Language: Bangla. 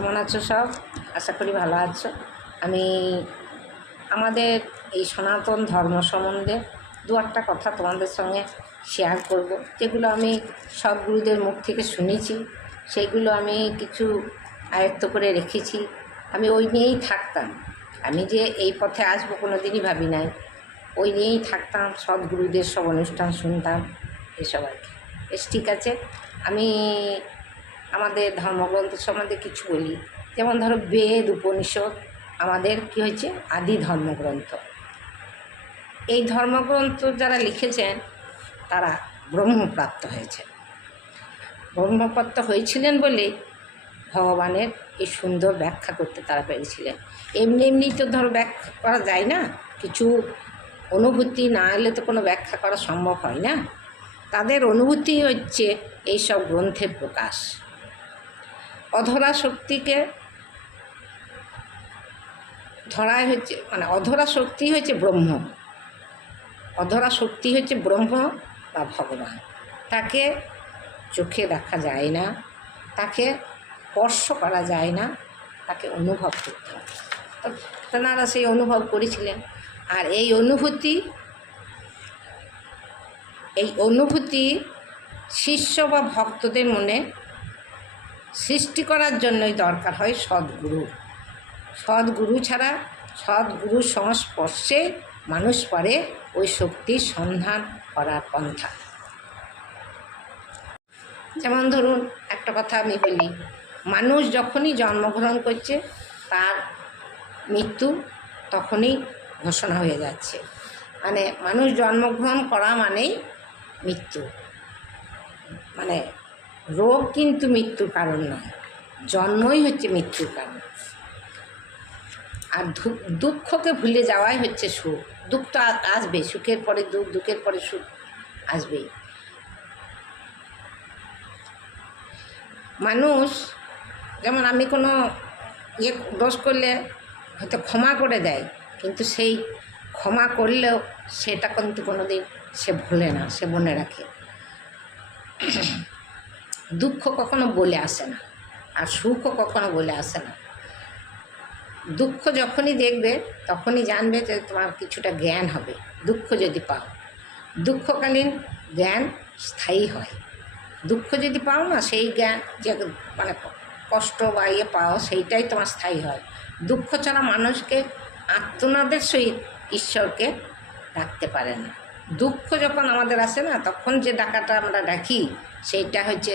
কেমন আছো সব? আশা করি ভালো আছো। আমি আমাদের এই সনাতন ধর্ম সম্বন্ধে দু একটা কথা তোমাদের সঙ্গে শেয়ার করব, যেগুলো আমি সব গুরুদের মুখ থেকে শুনেছি, সেইগুলো আমি কিছু আয়ত্ত করে রেখেছি। আমি ওই নিয়েই থাকতাম। আমি যে এই পথে আসবো কোনো দিনই ভাবি নাই। ওই নিয়েই থাকতাম, সদ্গুরুদের সব অনুষ্ঠান শুনতাম, এসব আর কি। বেশ, ঠিক আছে। আমি আমাদের ধর্মগ্রন্থ সম্বন্ধে কিছু বলি। যেমন ধরো, বেদ উপনিষদ আমাদের কি হয়েছে আদি ধর্মগ্রন্থ। এই ধর্মগ্রন্থ যারা লিখেছেন তারা ব্রহ্মপ্রাপ্ত হয়েছে। ব্রহ্মপ্রাপ্ত হয়েছিলেন বলে ভগবানের এই সুন্দর ব্যাখ্যা করতে তারা পেরেছিলেন। এমনি এমনি তো ধরো ব্যাখ্যা করা যায় না, কিছু অনুভূতি না এলে তো কোনো ব্যাখ্যা করা সম্ভব হয় না। তাদের অনুভূতি হচ্ছে এইসব গ্রন্থের প্রকাশ। অধরা শক্তিকে ধরায় হচ্ছে, মানে অধরা শক্তি হচ্ছে ব্রহ্ম। অধরা শক্তি হচ্ছে ব্রহ্ম বা ভগবান। তাকে চোখে দেখা যায় না, তাকে স্পর্শ করা যায় না, তাকে অনুভব করতে হবে। তেনারা সেই অনুভব করেছিলেন। আর এই অনুভূতি শিষ্য বা ভক্তদের মনে সৃষ্টি করার জন্যই দরকার হয় সদ্গুরু। সদ্গুরু ছাড়া, সদ্গুরুর সংস্পর্শে মানুষ পারে ওই শক্তির সন্ধান করার পন্থা। যেমন ধরুন, একটা কথা আমি বলি, মানুষ যখনই জন্মগ্রহণ করছে তার মৃত্যু তখনই ঘোষণা হয়ে যাচ্ছে। মানে মানুষ জন্মগ্রহণ করা মানেই মৃত্যু। মানে রোগ কিন্তু মৃত্যুর কারণ নয়, জন্মই হচ্ছে মৃত্যুর কারণ। আর দুঃখকে ভুলে যাওয়াই হচ্ছে সুখ। দুঃখ তো আসবে, সুখের পরে দুঃখ, দুঃখের পরে সুখ আসবেই। মানুষ যেমন, আমি কোনো দোষ করলে হয়তো ক্ষমা করে দেয়, কিন্তু সেই ক্ষমা করলেও সেটা কিন্তু কোনো দিন সে ভোলে না, সে মনে রাখে। দুঃখ কখনো বলে আসে না, আর সুখও কখনো বলে আসে না। দুঃখ যখনই দেখবে তখনই জানবে যে তোমার কিছুটা জ্ঞান হবে। দুঃখ যদি পাও, দুঃখকালীন জ্ঞান স্থায়ী হয়। দুঃখ যদি পাও না, সেই জ্ঞান যে মানে কষ্ট বা পাও, সেইটাই তোমার স্থায়ী হয়। দুঃখ ছাড়া মানুষকে আত্মনাদের সহিত ঈশ্বরকে ডাকতে পারে না। দুঃখ যখন আমাদের আসে না, তখন যে ডাকাটা আমরা ডাকি সেইটা হচ্ছে